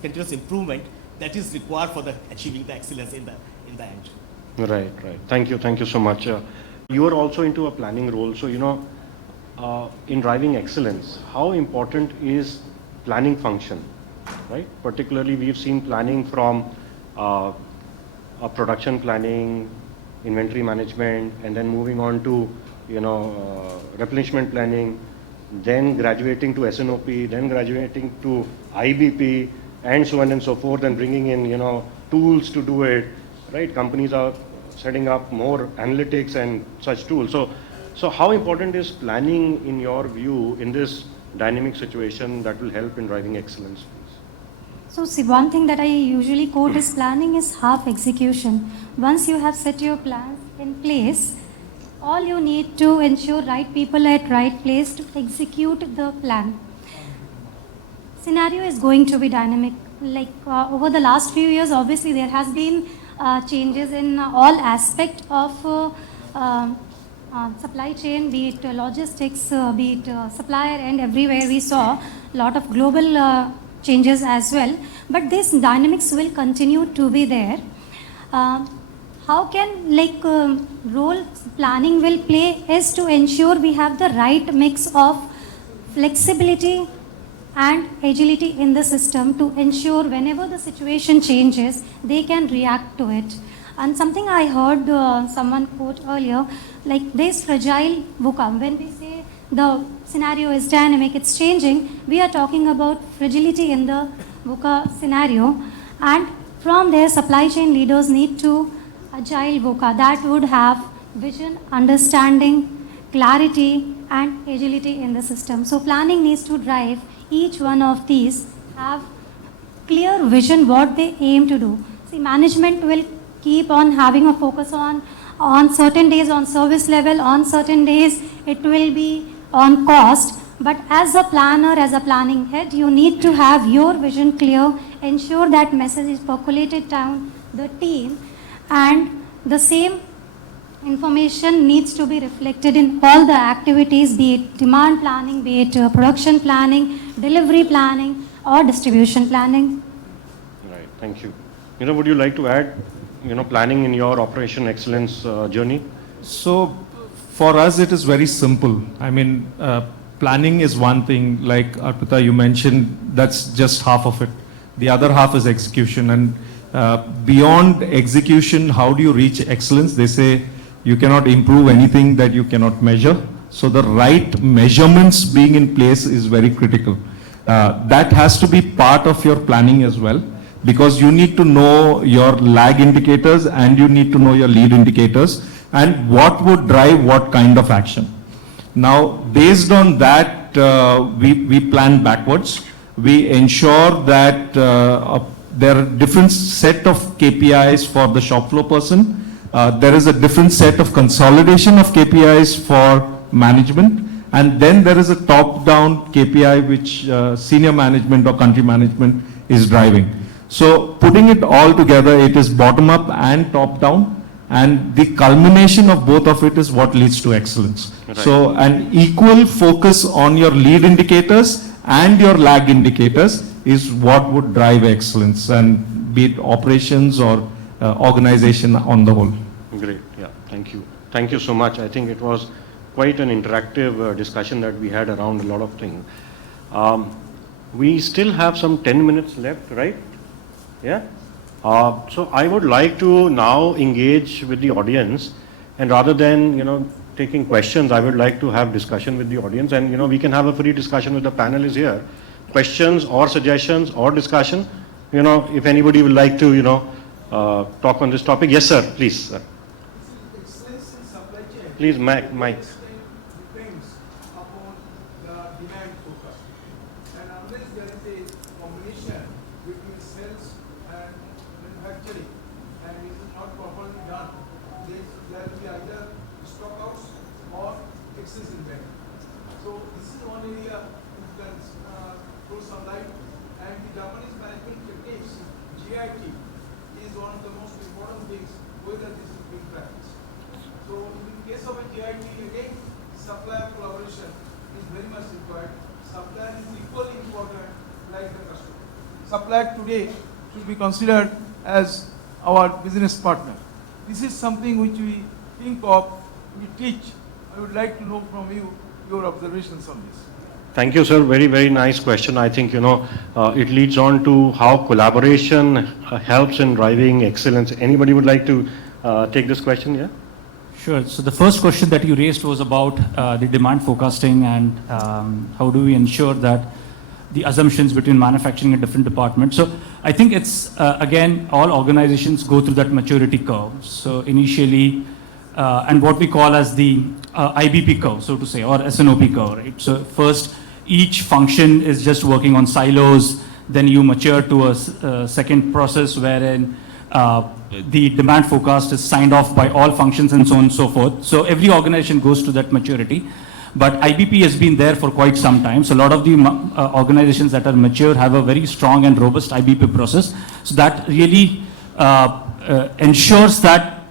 continuous improvement that is required for achieving the excellence in the end. Right. Thank you so much. You are also into a planning role, so in driving excellence, how important is planning function, right? Particularly, we've seen planning from production planning, inventory management, and then moving on to replenishment planning, then graduating to SNOP, then graduating to IBP, and so on and so forth, and bringing in tools to do it, right? Companies are setting up more analytics and such tools. So how important is planning in your view in this dynamic situation that will help in driving excellence? So see, one thing that I usually quote is planning is half execution. Once you have set your plans in place, all you need to ensure right people at right place to execute the plan. Scenario is going to be dynamic. Like over the last few years, obviously there has been changes in all aspect of supply chain, be it logistics, be it supplier, and everywhere we saw a lot of global changes as well. But these dynamics will continue to be there. How can role planning will play is to ensure we have the right mix of flexibility and agility in the system to ensure whenever the situation changes, they can react to it. And something I heard someone quote earlier, like this fragile VUCA. When we say the scenario is dynamic, it's changing, we are talking about fragility in the VUCA scenario. And from there, supply chain leaders need to agile VUCA that would have vision, understanding, clarity, and agility in the system. So planning needs to drive each one of these, have clear vision what they aim to do. See, management will keep on having a focus on certain days on service level, on certain days it will be on cost. But as a planner, as a planning head, you need to have your vision clear, ensure that message is percolated down the team, and the same information needs to be reflected in all the activities, be it demand planning, be it production planning, delivery planning, or distribution planning. Right, thank you. Would you like to add, planning in your operation excellence journey? So for us, it is very simple. I mean, planning is one thing, like Arpita, you mentioned, that's just half of it. The other half is execution. And beyond execution, how do you reach excellence? They say you cannot improve anything that you cannot measure. So the right measurements being in place is very critical. That has to be part of your planning as well, because you need to know your lag indicators and you need to know your lead indicators and what would drive what kind of action. Now, based on that, we plan backwards. We ensure that there are different set of KPIs for the shop floor person. There is a different set of consolidation of KPIs for management. And then there is a top-down KPI which senior management or country management is driving. So putting it all together, it is bottom-up and top-down. And the culmination of both of it is what leads to excellence. Right. So an equal focus on your lead indicators and your lag indicators is what would drive excellence, and be it operations or organization on the whole. Great, yeah, thank you. Thank you so much. I think it was quite an interactive discussion that we had around a lot of things. We still have some 10 minutes left, right? Yeah? So I would like to now engage with the audience, and rather than, taking questions, I would like to have discussion with the audience, and, we can have a free discussion with the panel is here. Questions or suggestions or discussion, if anybody would like to, talk on this topic. Yes, sir, please, sir. Excellence in supply chain Please, Mike. Depends upon the demand focus. And unless there is a combination between sales and manufacturing, and it is not properly done, there will be either stockouts or excess inventory. So this is one area you can throw some light. And the Japanese management techniques, GIT, is one of the most important things whether this is being practiced. So in case of a GIT, again, supplier collaboration is very much required. Supplier is equally important like the customer. Supplier today should be considered as our business partner. This is something which we think of, we teach. I would like to know from you your observations on this. Thank you, sir. Very, very nice question. I think, it leads on to how collaboration helps in driving excellence. Anybody would like to take this question, yeah? Sure. So the first question that you raised was about the demand forecasting and how do we ensure that the assumptions between manufacturing and different departments. So I think it's, again, all organizations go through that maturity curve. So initially, and what we call as the IBP curve, so to say, or SNOP curve, right? So first, each function is just working on silos, then you mature to a second process wherein the demand forecast is signed off by all functions and so on and so forth. So every organization goes to that maturity. But IBP has been there for quite some time. So a lot of the organizations that are mature have a very strong and robust IBP process. So that really ensures that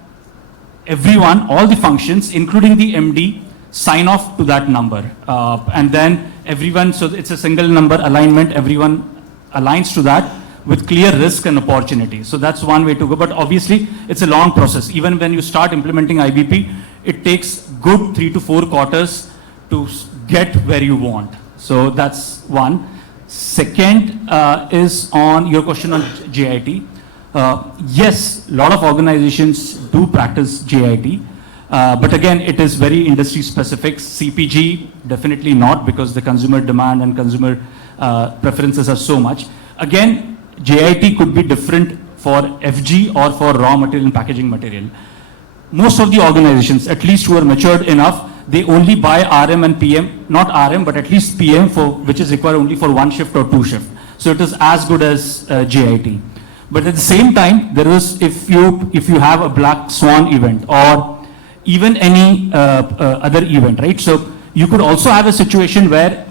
everyone, all the functions, including the MD, sign off to that number. And then everyone, so it's a single number alignment, everyone aligns to that with clear risk and opportunity. So that's one way to go. But obviously, it's a long process. Even when you start implementing IBP, it takes good 3 to 4 quarters to get where you want. So that's one. Second is on your question on JIT. Yes, a lot of organizations do practice JIT, but again, it is very industry specific. CPG, definitely not, because the consumer demand and consumer preferences are so much. Again, JIT could be different for FG or for raw material and packaging material. Most of the organizations, at least who are matured enough, they only buy RM and PM, not RM, but at least PM, for which is required only for 1 shift or 2 shift. So it is as good as JIT. But at the same time, there is, if you have a black swan event or even any other event, right? So you could also have a situation where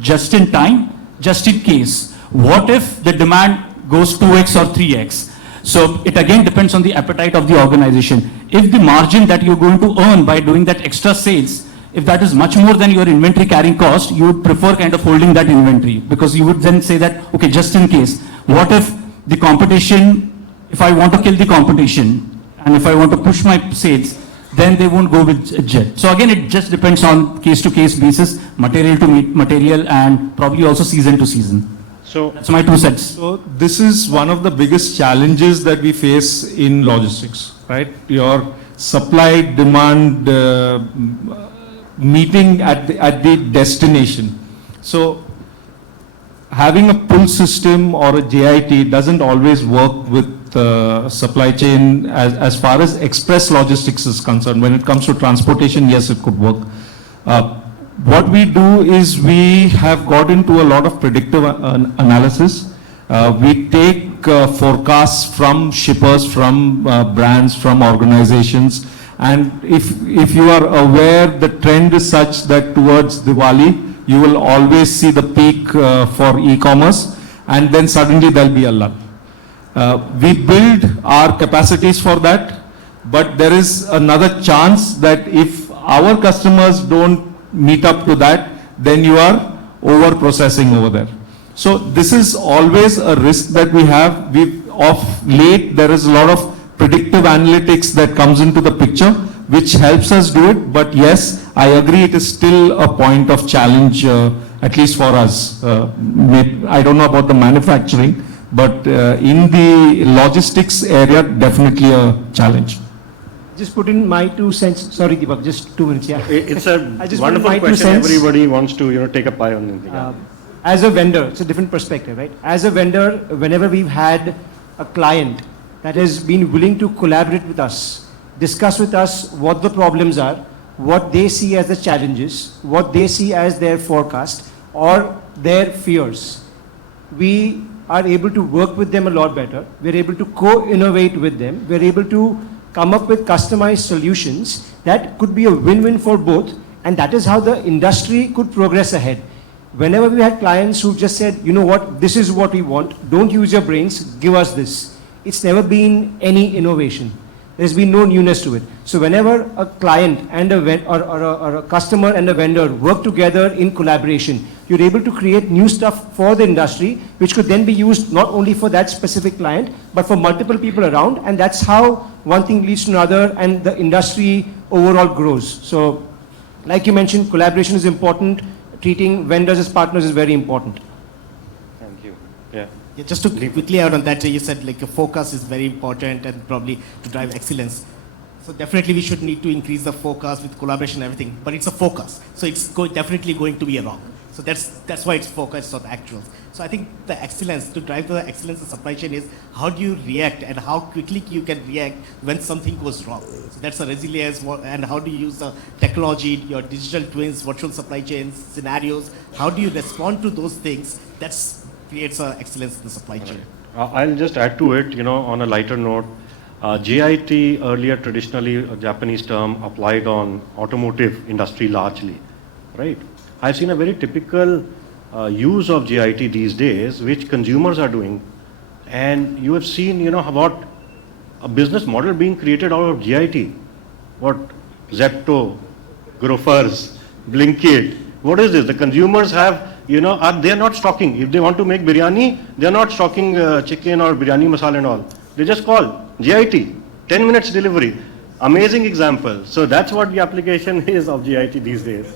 just in time, just in case, what if the demand goes 2x or 3x? So it again depends on the appetite of the organization. If the margin that you're going to earn by doing that extra sales, if that is much more than your inventory carrying cost, you would prefer kind of holding that inventory, because you would then say that, okay, just in case, what if the competition, if I want to kill the competition and if I want to push my sales, then they won't go with jet. So again, it just depends on case to case basis, material to material, and probably also season to season. So that's my 2 cents. So this is one of the biggest challenges that we face in logistics, right? Your supply demand meeting at the destination. So having a pull system or a JIT doesn't always work with supply chain as far as express logistics is concerned. When it comes to transportation, yes, it could work. What we do is we have got into a lot of predictive analysis. We take forecasts from shippers, from brands, from organizations. And if you are aware, the trend is such that towards Diwali, you will always see the peak for e-commerce, and then suddenly there'll be a lull. We build our capacities for that, but there is another chance that if our customers don't meet up to that, then you are over processing over there. So this is always a risk that we have. Of late, there is a lot of predictive analytics that comes into the picture, which helps us do it. But yes, I agree, it is still a point of challenge, at least for us. I don't know about the manufacturing, but in the logistics area, definitely a challenge. Just put in my 2 cents. Sorry, Deepak, just 2 minutes. Yeah. it's a I just wonderful put in my 2 question. cents. Everybody wants to take a pie on anything. As a vendor, it's a different perspective, right? As a vendor, whenever we've had a client that has been willing to collaborate with us, discuss with us what the problems are, what they see as the challenges, what they see as their forecast or their fears, we are able to work with them a lot better. We're able to co-innovate with them. We're able to come up with customized solutions that could be a win-win for both, and that is how the industry could progress ahead. Whenever we had clients who just said, you know what, this is what we want, don't use your brains, give us this. It's never been any innovation. There's been no newness to it. So whenever a client and a customer and a vendor work together in collaboration, you're able to create new stuff for the industry, which could then be used not only for that specific client, but for multiple people around. And that's how one thing leads to another and the industry overall grows. So like you mentioned, collaboration is important. Treating vendors as partners is very important. Thank you. Yeah. Yeah, just to quickly add on that, you said like a focus is very important and probably to drive excellence. So definitely we should need to increase the focus with collaboration and everything, but it's a focus. So it's definitely going to be a rock. So that's why it's focused on actuals. So I think the excellence, to drive the excellence in supply chain is how do you react and how quickly you can react when something goes wrong. So that's the resilience and how do you use the technology, your digital twins, virtual supply chains, scenarios, how do you respond to those things? That creates excellence in the supply chain. I'll just add to it, on a lighter note. JIT earlier traditionally a Japanese term applied on automotive industry largely, right? I've seen a very typical use of JIT these days, which consumers are doing. And you have seen, about a business model being created out of JIT. What? Zepto, Grofers, Blinkit. What is this? The consumers have, they're not stocking. If they want to make biryani, they're not stocking chicken or biryani masala and all. They just call JIT, 10 minutes delivery. Amazing example. So that's what the application is of JIT these days.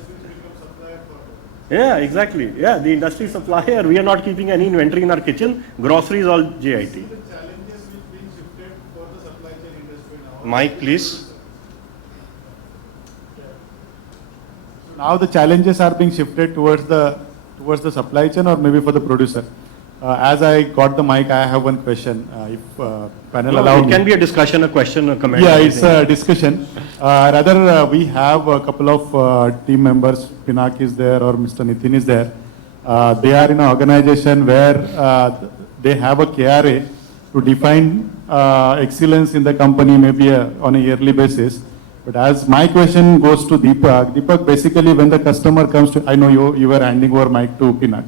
Yeah, exactly. Yeah, the industry supplier. We are not keeping any inventory in our kitchen. Groceries all JIT. The challenges which being shifted for the supply chain industry now. Mike, please. Now the challenges are being shifted towards the supply chain or maybe for the producer. As I got the mic, I have one question. If panel allow it can be a discussion, a question, a comment. Yeah, it's a discussion. We have a couple of team members. Pinak is there or Mr. Nitin is there. They are in an organization where they have a KRA to define excellence in the company maybe on a yearly basis. But as my question goes to Deepak, basically when the customer comes to, I know you were handing over mic to Pinak,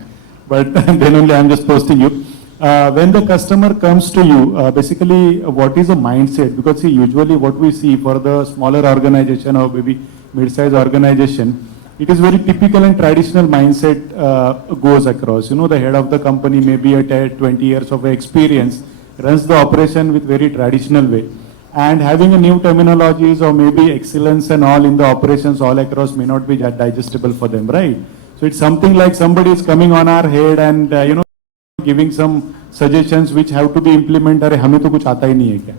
but then only I'm just posting you. When the customer comes to you, basically what is the mindset? Because see, usually what we see for the smaller organization or maybe mid-sized organization, it is very typical and traditional mindset goes across. The head of the company maybe at 20 years of experience runs the operation with very traditional way. And having a new terminologies or maybe excellence and all in the operations all across may not be that digestible for them, right? So it's something like somebody is coming on our head and giving some suggestions which have to be implemented. Arey, hame to kuch aata hi nahi hai kya?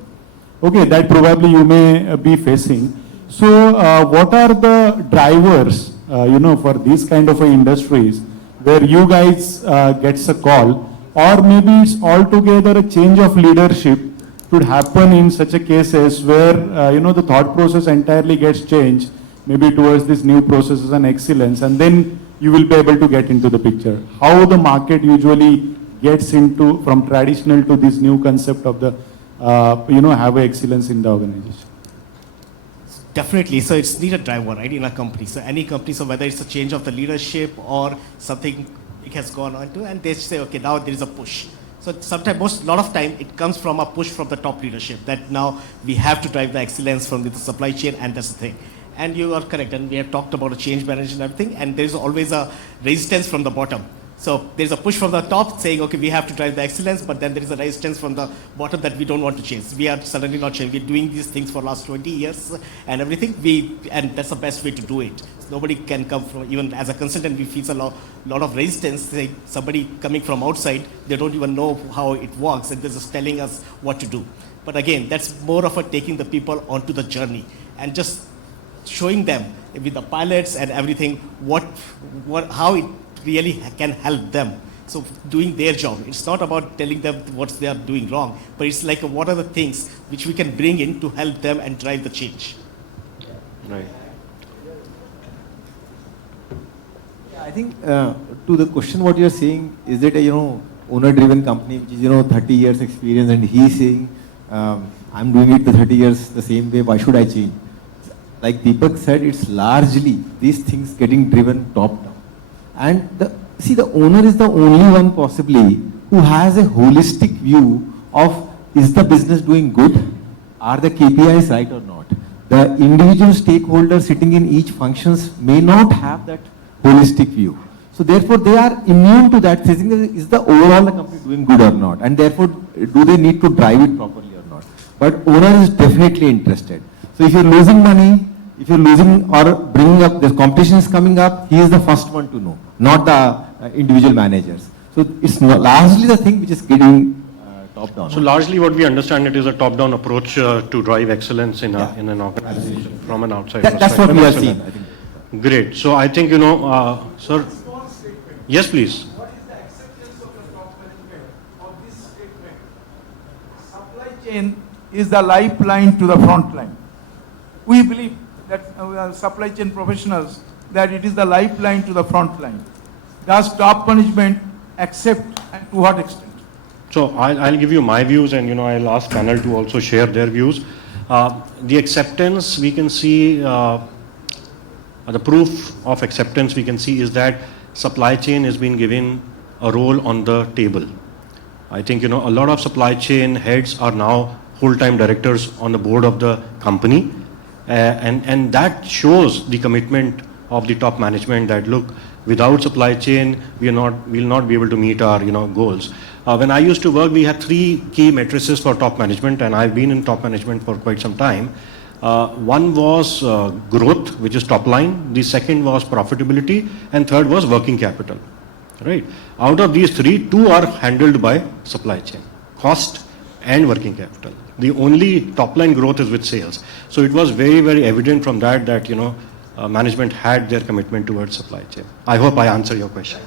Okay, that probably you may be facing. So what are the drivers, for these kind of industries where you guys gets a call, or maybe it's altogether a change of leadership should happen in such a cases where the thought process entirely gets changed, maybe towards this new processes and excellence, and then you will be able to get into the picture. How the market usually gets into from traditional to this new concept of the have a excellence in the organization. Definitely. So it's need a driver, right, in a company. So any company, so whether it's a change of the leadership or something it has gone on to, and they say, okay, now there is a push. So sometimes, lot of time, it comes from a push from the top leadership that now we have to drive the excellence from the supply chain, and that's the thing. And you are correct, and we have talked about a change management and everything, and there's always a resistance from the bottom. So there's a push from the top saying, okay, we have to drive the excellence, but then there is a resistance from the bottom that we don't want to change. We are suddenly not changing. We're doing these things for the last 20 years and everything, and that's the best way to do it. So nobody can come from, even as a consultant, we face a lot of resistance. Say somebody coming from outside, they don't even know how it works, and they're just telling us what to do. But again, that's more of a taking the people onto the journey and just showing them with the pilots and everything how it really can help them. So doing their job. It's not about telling them what they are doing wrong, but it's like what are the things which we can bring in to help them and drive the change. Right. think to the question what you're saying, is it a, owner-driven company which is, 30 years experience and he's saying, I'm doing it the 30 years the same way, why should I change? Like Deepak said, it's largely these things getting driven top-down. And the owner is the only one possibly who has a holistic view of, is the business doing good? Are the KPIs right or not? The individual stakeholders sitting in each functions may not have that holistic view. So therefore they are immune to that, thinking, is the overall the company doing good or not? And therefore, do they need to drive it properly or not? But owner is definitely interested. So if you're losing money, if you're losing or bringing up, the competition is coming up, he is the first one to know, not the individual managers. So it's largely the thing which is getting top-down. So largely what we understand, it is a top-down approach to drive excellence in an organization from an outside That's what perspective. we are seeing, I think. Great. So I think, sir. Yes, please. What is the acceptance of the top management of this statement? Supply chain is the lifeline to the front line. We believe that supply chain professionals, that it is the lifeline to the front line. Does top management accept, and to what extent? So I'll give you my views, and I'll ask panel to also share their views. The acceptance we can see, the proof of acceptance we can see is that supply chain has been given a role on the table. I think a lot of supply chain heads are now full-time directors on the board of the company, and that shows the commitment of the top management that look, without supply chain we'll not be able to meet our goals. When I used to work, we had 3 key matrices for top management, and I've been in top management for quite some time. One was growth, which is top line. The second was profitability, and third was working capital. Right? Out of these 3, 2 are handled by supply chain, cost and working capital. The only top line growth is with sales. So it was very, very evident from that management had their commitment towards supply chain. I hope I answer your question.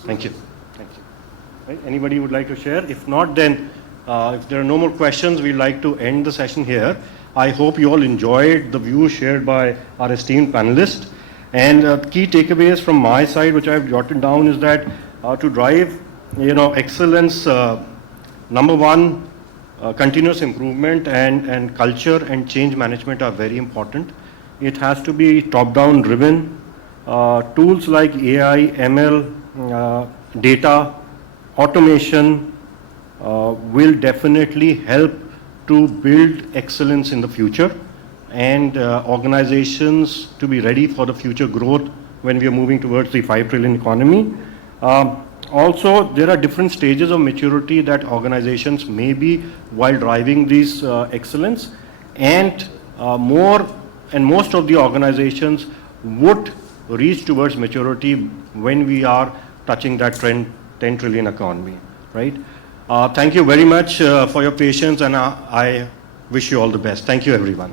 Thank you. Thank you. Right? Anybody would like to share? If not, then if there are no more questions, we'd like to end the session here. I hope you all enjoyed the views shared by our esteemed panelists. And key takeaways from my side, which I've jotted down, is that to drive, excellence, number one, continuous improvement and culture and change management are very important. It has to be top-down driven. Tools like AI, ML, data, automation will definitely help to build excellence in the future, and organizations to be ready for the future growth when we are moving towards the 5 trillion economy. Also, there are different stages of maturity that organizations may be while driving these excellence, and most of the organizations would reach towards maturity when we are touching that 10 trillion economy, right? Thank you very much for your patience, and I wish you all the best. Thank you, everyone.